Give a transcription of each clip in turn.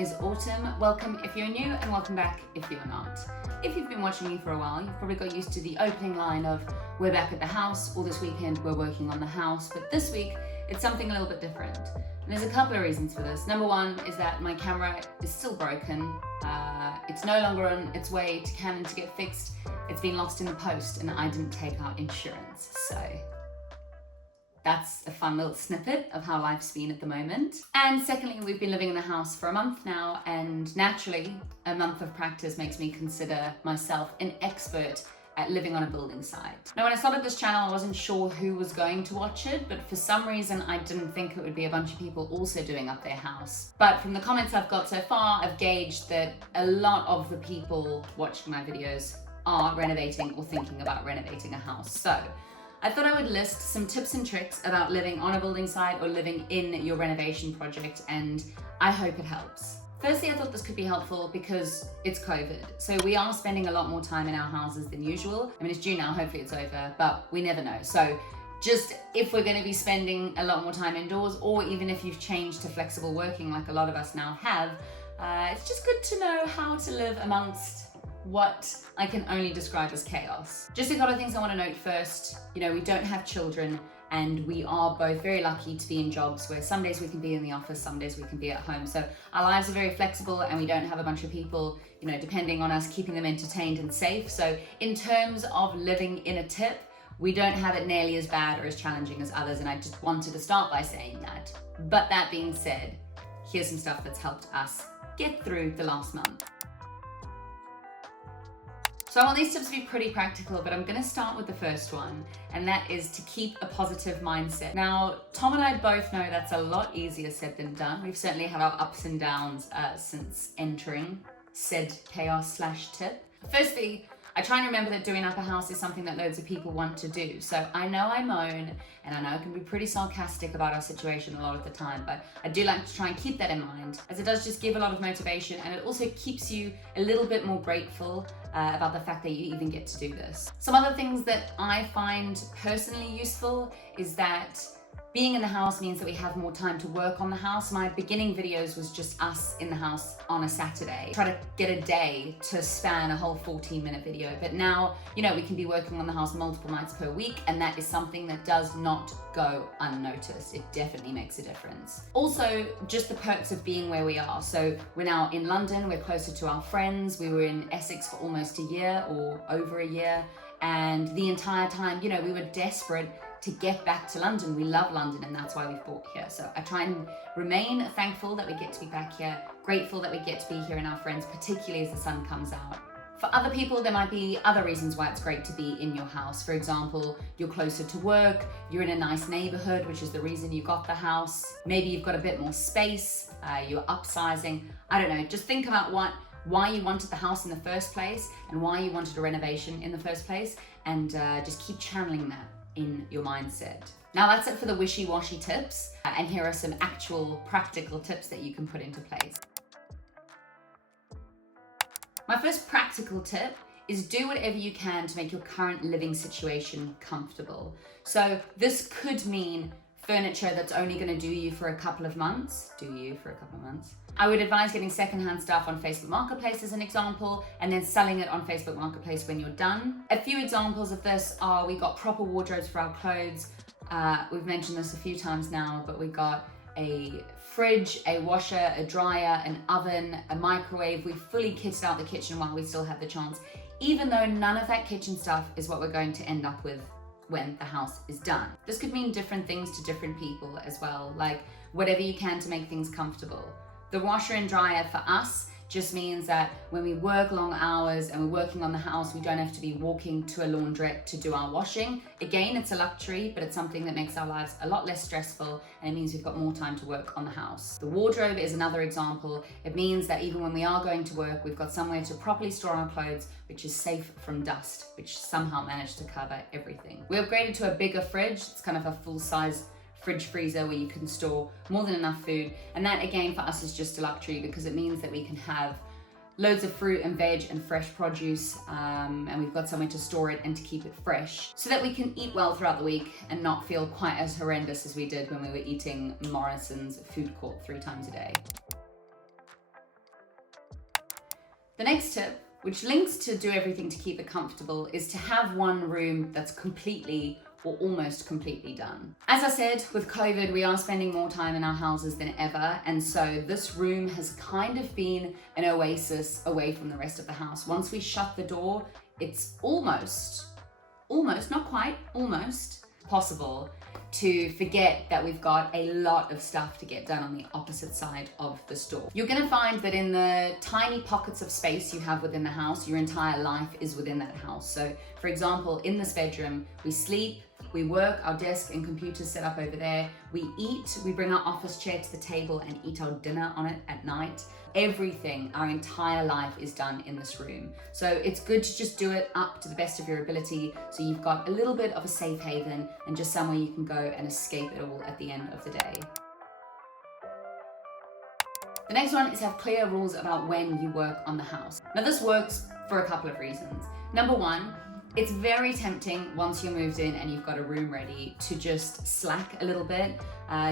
is autumn. Welcome if you're new and welcome back if you're not. If you've been watching me for a while, you've probably got used to the opening line of we're back at the house, or this weekend we're working on the house, but this week it's something a little bit different. And there's a couple of reasons for this. Number one is that my camera is still broken. It's no longer on its way to Canon to get fixed. It's been lost in the post and I didn't take out insurance, so that's a fun little snippet of how life's been at the moment. And secondly, we've been living in the house for a month now, and naturally, a month of practice makes me consider myself an expert at living on a building site. Now, when I started this channel, I wasn't sure who was going to watch it, but for some reason, I didn't think it would be a bunch of people also doing up their house. But from the comments I've got so far, I've gauged that a lot of the people watching my videos are renovating or thinking about renovating a house. So I thought I would list some tips and tricks about living on a building site or living in your renovation project, and I hope it helps. Firstly, I thought this could be helpful because it's COVID. So we are spending a lot more time in our houses than usual. I mean, it's June now, hopefully it's over, but we never know. So just if we're gonna be spending a lot more time indoors, or even if you've changed to flexible working like a lot of us now have, it's just good to know how to live amongst what I can only describe as chaos. Just a couple of things I want to note first. You know, we don't have children and we are both very lucky to be in jobs where some days we can be in the office, some days we can be at home. So our lives are very flexible and we don't have a bunch of people, you know, depending on us, keeping them entertained and safe. So in terms of living in a tip, we don't have it nearly as bad or as challenging as others, and I just wanted to start by saying that. But that being said, here's some stuff that's helped us get through the last month. So I want these tips to be pretty practical, but I'm gonna start with the first one, and that is to keep a positive mindset. Now, Tom and I both know that's a lot easier said than done. We've certainly had our ups and downs since entering said chaos/tip. Firstly, I try and remember that doing up a house is something that loads of people want to do. So I know I moan, and I know I can be pretty sarcastic about our situation a lot of the time, but I do like to try and keep that in mind, as it does just give a lot of motivation, and it also keeps you a little bit more grateful about the fact that you even get to do this. Some other things that I find personally useful is that being in the house means that we have more time to work on the house. My beginning videos was just us in the house on a Saturday. Try to get a day to span a whole 14-minute video. But now, you know, we can be working on the house multiple nights per week, and that is something that does not go unnoticed. It definitely makes a difference. Also, just the perks of being where we are. So we're now in London, we're closer to our friends. We were in Essex for almost a year or over a year. And the entire time, you know, we were desperate to get back to London. We love London, and that's why we've bought here. So I try and remain thankful that we get to be back here, grateful that we get to be here in our friends, particularly as the sun comes out. For other people, there might be other reasons why it's great to be in your house. For example, you're closer to work, you're in a nice neighborhood, which is the reason you got the house. Maybe you've got a bit more space, you're upsizing. I don't know, just think about why you wanted the house in the first place and why you wanted a renovation in the first place, and just keep channeling that in your mindset. Now that's it for the wishy-washy tips, and here are some actual practical tips that you can put into place. My first practical tip is do whatever you can to make your current living situation comfortable. So this could mean furniture that's only going to do you for a couple of months. I would advise getting secondhand stuff on Facebook Marketplace as an example, and then selling it on Facebook Marketplace when you're done. A few examples of this are we got proper wardrobes for our clothes. We've mentioned this a few times now, but we got a fridge, a washer, a dryer, an oven, a microwave. We fully kitted out the kitchen while we still had the chance, even though none of that kitchen stuff is what we're going to end up with when the house is done. This could mean different things to different people as well, like whatever you can to make things comfortable. The washer and dryer for us just means that when we work long hours and we're working on the house, we don't have to be walking to a laundrette to do our washing. Again, it's a luxury, but it's something that makes our lives a lot less stressful, and it means we've got more time to work on the house. The wardrobe is another example. It means that even when we are going to work, we've got somewhere to properly store our clothes, which is safe from dust, which somehow managed to cover everything. We upgraded to a bigger fridge. It's kind of a full-size fridge freezer where you can store more than enough food, and that again for us is just a luxury because it means that we can have loads of fruit and veg and fresh produce, and we've got somewhere to store it and to keep it fresh so that we can eat well throughout the week and not feel quite as horrendous as we did when we were eating Morrison's food court 3 times a day. The next tip, which links to do everything to keep it comfortable, is to have one room that's completely or almost completely done. As I said, with COVID, we are spending more time in our houses than ever, and so this room has kind of been an oasis away from the rest of the house. Once we shut the door, it's almost, not quite, almost possible to forget that we've got a lot of stuff to get done on the opposite side of the store. You're gonna find that in the tiny pockets of space you have within the house, your entire life is within that house. So for example, in this bedroom, we sleep, we work, our desk and computers set up over there. We eat, we bring our office chair to the table and eat our dinner on it at night. Everything, our entire life is done in this room. So it's good to just do it up to the best of your ability, so you've got a little bit of a safe haven and just somewhere you can go and escape it all at the end of the day. The next one is have clear rules about when you work on the house. Now this works for a couple of reasons. Number one, it's very tempting once you're moved in and you've got a room ready to just slack a little bit.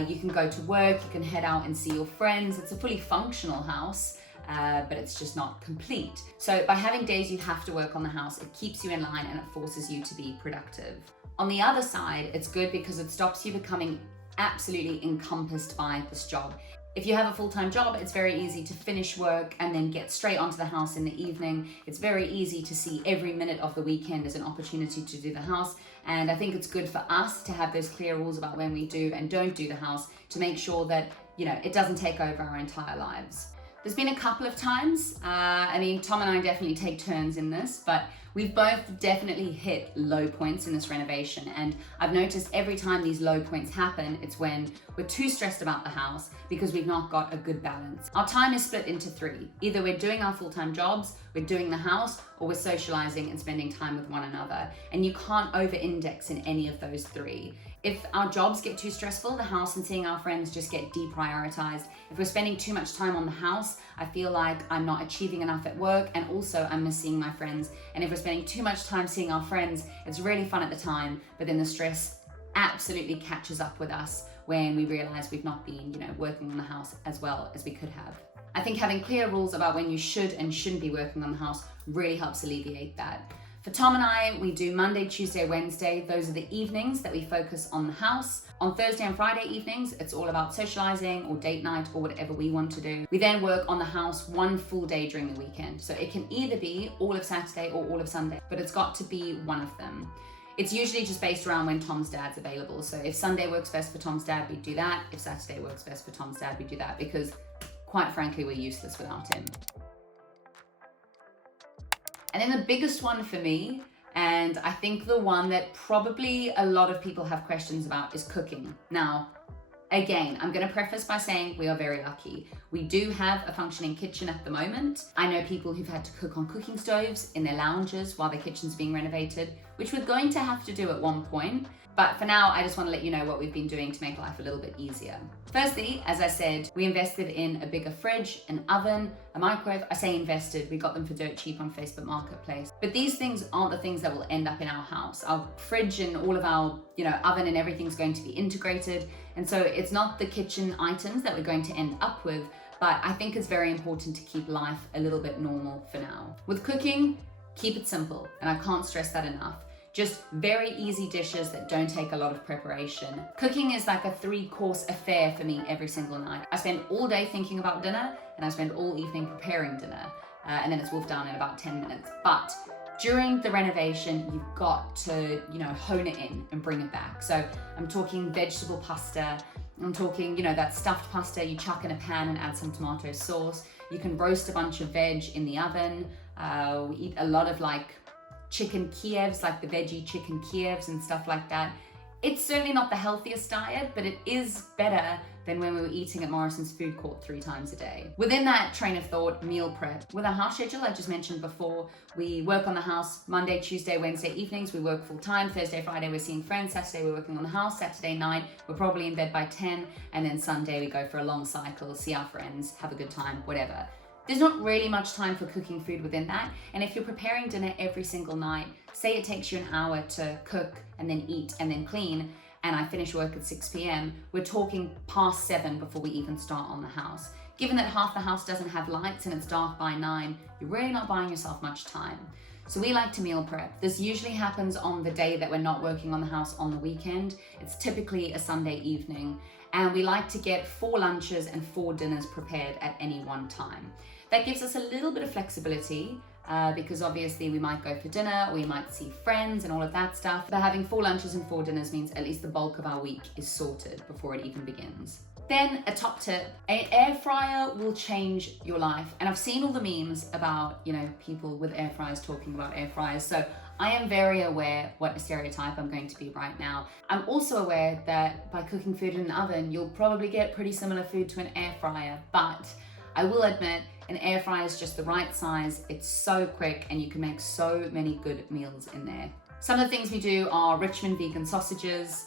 You can go to work, you can head out and see your friends. It's a fully functional house, but it's just not complete. So by having days you have to work on the house, it keeps you in line and it forces you to be productive. On the other side, it's good because it stops you becoming absolutely encompassed by this job. If you have a full-time job, it's very easy to finish work and then get straight onto the house in the evening. It's very easy to see every minute of the weekend as an opportunity to do the house. And I think it's good for us to have those clear rules about when we do and don't do the house to make sure that, it doesn't take over our entire lives. There's been a couple of times, Tom and I definitely take turns in this, but we've both definitely hit low points in this renovation. And I've noticed every time these low points happen, it's when we're too stressed about the house because we've not got a good balance. Our time is split into three. Either we're doing our full-time jobs, we're doing the house, or we're socializing and spending time with one another. And you can't over-index in any of those three. If our jobs get too stressful, the house and seeing our friends just get deprioritized. If we're spending too much time on the house, I feel like I'm not achieving enough at work, and also I'm missing my friends. And if we're spending too much time seeing our friends, it's really fun at the time, but then the stress absolutely catches up with us when we realize we've not been, working on the house as well as we could have. I think having clear rules about when you should and shouldn't be working on the house really helps alleviate that. For Tom and I, we do Monday, Tuesday, Wednesday. Those are the evenings that we focus on the house. On Thursday and Friday evenings, it's all about socializing or date night or whatever we want to do. We then work on the house one full day during the weekend. So it can either be all of Saturday or all of Sunday, but it's got to be one of them. It's usually just based around when Tom's dad's available. So if Sunday works best for Tom's dad, we do that. If Saturday works best for Tom's dad, we do that, because quite frankly, we're useless without him. And then the biggest one for me, and I think the one that probably a lot of people have questions about, is cooking. Now, again, I'm going to preface by saying we are very lucky. We do have a functioning kitchen at the moment. I know people who've had to cook on cooking stoves in their lounges while their kitchen's being renovated, which we're going to have to do at one point. But for now, I just want to let you know what we've been doing to make life a little bit easier. Firstly, as I said, we invested in a bigger fridge, an oven, a microwave. I say invested, we got them for dirt cheap on Facebook Marketplace. But these things aren't the things that will end up in our house. Our fridge and all of our, oven and everything's going to be integrated. And so it's not the kitchen items that we're going to end up with, but I think it's very important to keep life a little bit normal for now. With cooking, keep it simple, and I can't stress that enough. Just very easy dishes that don't take a lot of preparation. Cooking is like a 3-course affair for me every single night. I spend all day thinking about dinner, and I spend all evening preparing dinner, and then it's wolfed down in about 10 minutes. But during the renovation, you've got to, hone it in and bring it back. So I'm talking vegetable pasta. I'm talking, that stuffed pasta you chuck in a pan and add some tomato sauce. You can roast a bunch of veg in the oven. We eat a lot of chicken Kievs, like the veggie chicken Kievs and stuff like that. It's certainly not the healthiest diet, but it is better than when we were eating at Morrison's food court 3 times a day. Within that train of thought, meal prep. With our house schedule I just mentioned before, we work on the house Monday, Tuesday, Wednesday evenings. We work full time. Thursday, Friday we're seeing friends. Saturday we're working on the house. Saturday night we're probably in bed by 10, and then Sunday we go for a long cycle, see our friends, have a good time, whatever. There's not really much time for cooking food within that. And if you're preparing dinner every single night, say it takes you an hour to cook and then eat and then clean, and I finish work at 6 p.m., we're talking past 7 before we even start on the house. Given that half the house doesn't have lights and it's dark by 9, you're really not buying yourself much time. So we like to meal prep. This usually happens on the day that we're not working on the house on the weekend. It's typically a Sunday evening. And we like to get 4 lunches and 4 dinners prepared at any one time. That gives us a little bit of flexibility because obviously we might go for dinner, or we might see friends and all of that stuff. But having 4 lunches and 4 dinners means at least the bulk of our week is sorted before it even begins. Then a top tip, an air fryer will change your life. And I've seen all the memes about, people with air fryers talking about air fryers. So I am very aware what a stereotype I'm going to be right now. I'm also aware that by cooking food in an oven, you'll probably get pretty similar food to an air fryer. But I will admit, an air fryer is just the right size. It's so quick and you can make so many good meals in there. Some of the things we do are Richmond vegan sausages.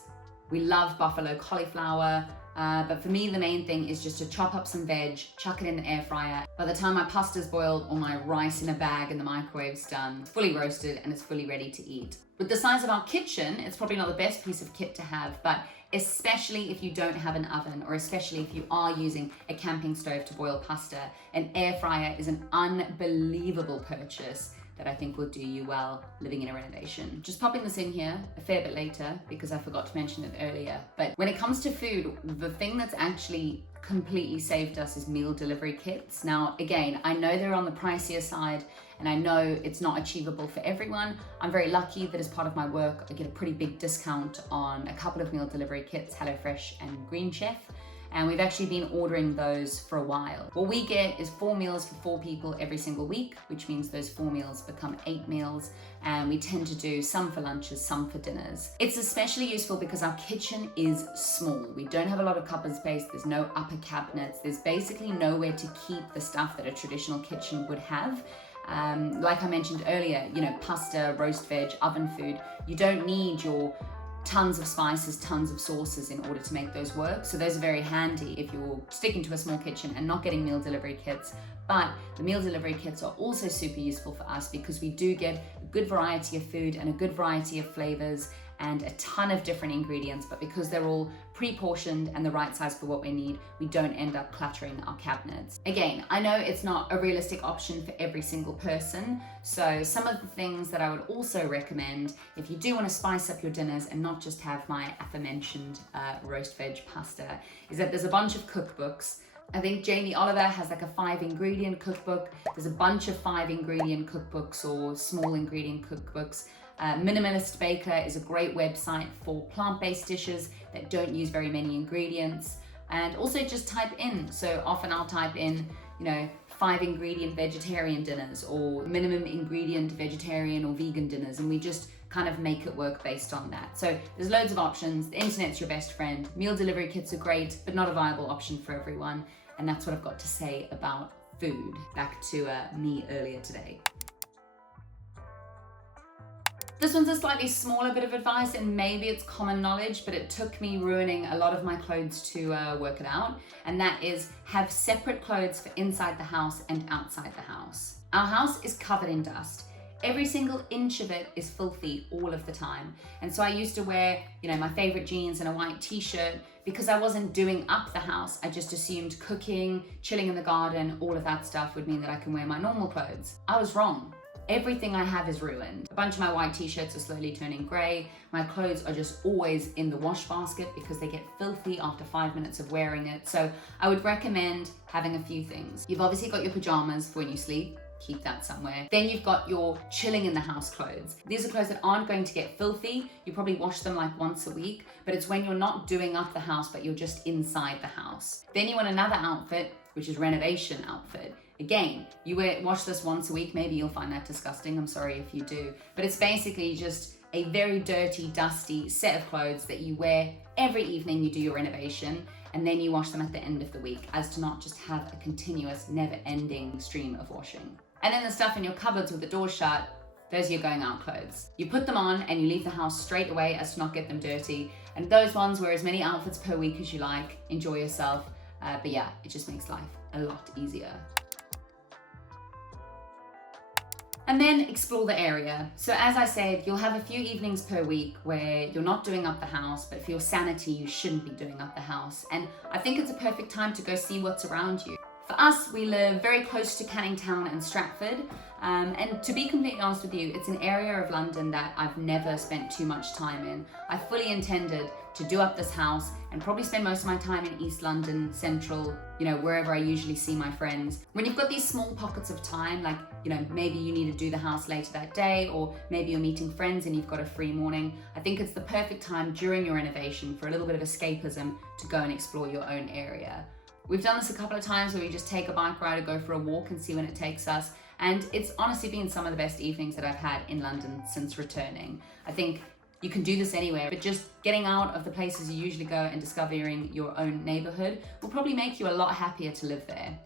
We love buffalo cauliflower. But for me, the main thing is just to chop up some veg, chuck it in the air fryer. By the time my pasta's boiled or my rice in a bag in the microwave's done, it's fully roasted and it's fully ready to eat. With the size of our kitchen, it's probably not the best piece of kit to have, but especially if you don't have an oven, or especially if you are using a camping stove to boil pasta, an air fryer is an unbelievable purchase that I think will do you well living in a renovation. Just popping this in here a fair bit later because I forgot to mention it earlier. But when it comes to food, the thing that's actually completely saved us is meal delivery kits. Now, again, I know they're on the pricier side and I know it's not achievable for everyone. I'm very lucky that as part of my work, I get a pretty big discount on a couple of meal delivery kits, HelloFresh and Green Chef. And we've actually been ordering those for a while. What we get is 4 meals for 4 people every single week, which means those 4 meals become 8 meals. And we tend to do some for lunches, some for dinners. It's especially useful because our kitchen is small. We don't have a lot of cupboard space. There's no upper cabinets. There's basically nowhere to keep the stuff that a traditional kitchen would have. Like I mentioned earlier, pasta, roast veg, oven food. You don't need your tons of spices, tons of sauces in order to make those work. So those are very handy if you're sticking to a small kitchen and not getting meal delivery kits. But the meal delivery kits are also super useful for us because we do get a good variety of food and a good variety of flavors and a ton of different ingredients, but because they're all pre-portioned and the right size for what we need, we don't end up cluttering our cabinets. Again, I know it's not a realistic option for every single person, so some of the things that I would also recommend if you do want to spice up your dinners and not just have my aforementioned roast veg pasta, is that there's a bunch of cookbooks. I think Jamie Oliver has like a 5-ingredient cookbook. There's a bunch of 5-ingredient cookbooks or small ingredient cookbooks. Minimalist Baker is a great website for plant-based dishes that don't use very many ingredients. And also just type in. So often I'll type in, 5-ingredient vegetarian dinners or minimum ingredient vegetarian or vegan dinners, and we just kind of make it work based on that. So there's loads of options. The internet's your best friend. Meal delivery kits are great, but not a viable option for everyone. And that's what I've got to say about food. Back to me earlier today. This one's a slightly smaller bit of advice and maybe it's common knowledge, but it took me ruining a lot of my clothes to work it out. And that is have separate clothes for inside the house and outside the house. Our house is covered in dust. Every single inch of it is filthy all of the time. And so I used to wear, my favorite jeans and a white t-shirt because I wasn't doing up the house. I just assumed cooking, chilling in the garden, all of that stuff would mean that I can wear my normal clothes. I was wrong. Everything I have is ruined. A bunch of my white t-shirts are slowly turning gray. My clothes are just always in the wash basket because they get filthy after 5 minutes of wearing it. So I would recommend having a few things. You've obviously got your pajamas for when you sleep. Keep that somewhere. Then you've got your chilling in the house clothes. These are clothes that aren't going to get filthy. You probably wash them like once a week, but it's when you're not doing up the house, but you're just inside the house. Then you want another outfit, which is renovation outfit. Again, you wash this once a week. Maybe you'll find that disgusting. I'm sorry if you do. But it's basically just a very dirty, dusty set of clothes that you wear every evening you do your renovation, and then you wash them at the end of the week, as to not just have a continuous, never-ending stream of washing. And then the stuff in your cupboards with the door shut, those are your going out clothes. You put them on and you leave the house straight away as to not get them dirty. And those ones wear as many outfits per week as you like. Enjoy yourself. But yeah, it just makes life a lot easier. And then explore the area. So as I said, you'll have a few evenings per week where you're not doing up the house, but for your sanity, you shouldn't be doing up the house. And I think it's a perfect time to go see what's around you. us, we live very close to Canning Town and Stratford. And to be completely honest with you, it's an area of London that I've never spent too much time in. I fully intended to do up this house and probably spend most of my time in East London, Central, wherever I usually see my friends. When you've got these small pockets of time, like, maybe you need to do the house later that day, or maybe you're meeting friends and you've got a free morning, I think it's the perfect time during your renovation for a little bit of escapism to go and explore your own area. We've done this a couple of times where we just take a bike ride or go for a walk and see when it takes us. And it's honestly been some of the best evenings that I've had in London since returning. I think you can do this anywhere, but just getting out of the places you usually go and discovering your own neighborhood will probably make you a lot happier to live there.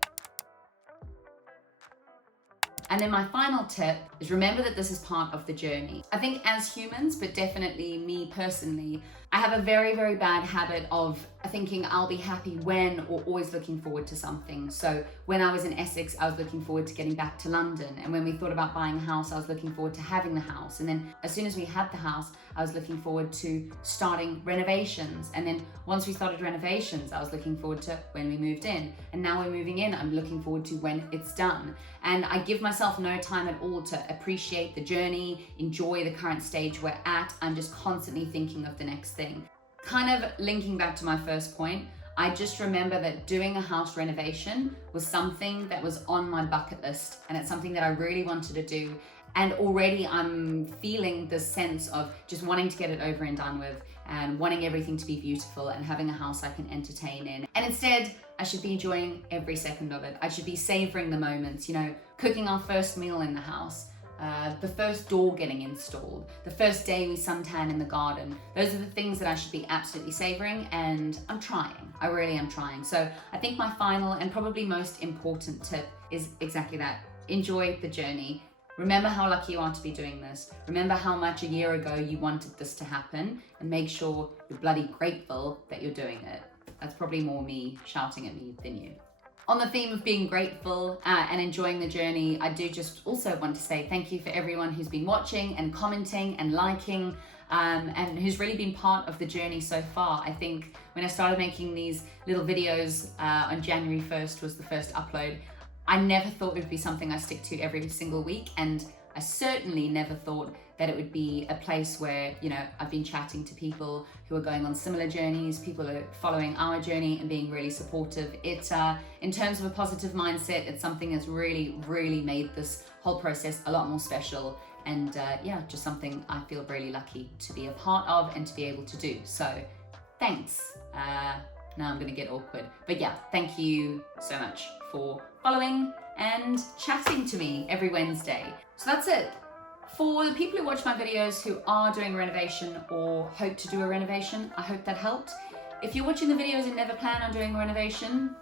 And then my final tip is remember that this is part of the journey. I think as humans, but definitely me personally, I have a very, very bad habit of thinking I'll be happy when, or always looking forward to something. So when I was in Essex, I was looking forward to getting back to London. And when we thought about buying a house, I was looking forward to having the house. And then as soon as we had the house, I was looking forward to starting renovations. And then once we started renovations, I was looking forward to when we moved in. And now we're moving in, I'm looking forward to when it's done. And I give myself no time at all to appreciate the journey, enjoy the current stage we're at. I'm just constantly thinking of the next thing. Kind of linking back to my first point, I just remember that doing a house renovation was something that was on my bucket list, and it's something that I really wanted to do. And already I'm feeling this sense of just wanting to get it over and done with, and wanting everything to be beautiful and having a house I can entertain in. And instead, I should be enjoying every second of it. I should be savoring the moments, cooking our first meal in the house, the first door getting installed, the first day we suntan in the garden. Those are the things that I should be absolutely savoring, and I'm trying. I really am trying. So I think my final and probably most important tip is exactly that. Enjoy the journey. Remember how lucky you are to be doing this. Remember how much a year ago you wanted this to happen, and make sure you're bloody grateful that you're doing it. That's probably more me shouting at me than you. On the theme of being grateful and enjoying the journey, I do just also want to say thank you for everyone who's been watching and commenting and liking and who's really been part of the journey so far. I think when I started making these little videos on January 1st was the first upload, I never thought it would be something I stick to every single week, and I certainly never thought that it would be a place where, I've been chatting to people who are going on similar journeys, people are following our journey and being really supportive. It, in terms of a positive mindset, it's something that's really, really made this whole process a lot more special. And just something I feel really lucky to be a part of and to be able to do. So thanks. Now I'm gonna get awkward. But yeah, thank you so much for following and chatting to me every Wednesday. So that's it. For the people who watch my videos who are doing a renovation or hope to do a renovation, I hope that helped. If you're watching the videos and never plan on doing a renovation,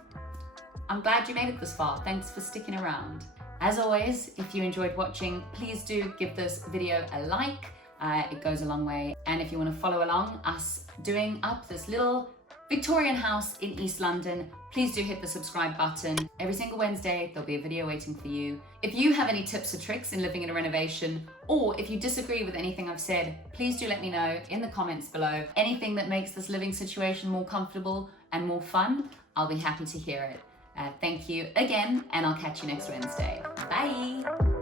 I'm glad you made it this far. Thanks for sticking around. As always, if you enjoyed watching, please do give this video a like. It goes a long way. And if you want to follow along us doing up this little Victorian house in East London, please do hit the subscribe button. Every single Wednesday, there'll be a video waiting for you. If you have any tips or tricks in living in a renovation, or if you disagree with anything I've said, please do let me know in the comments below. Anything that makes this living situation more comfortable and more fun, I'll be happy to hear it. Thank you again, and I'll catch you next Wednesday. Bye.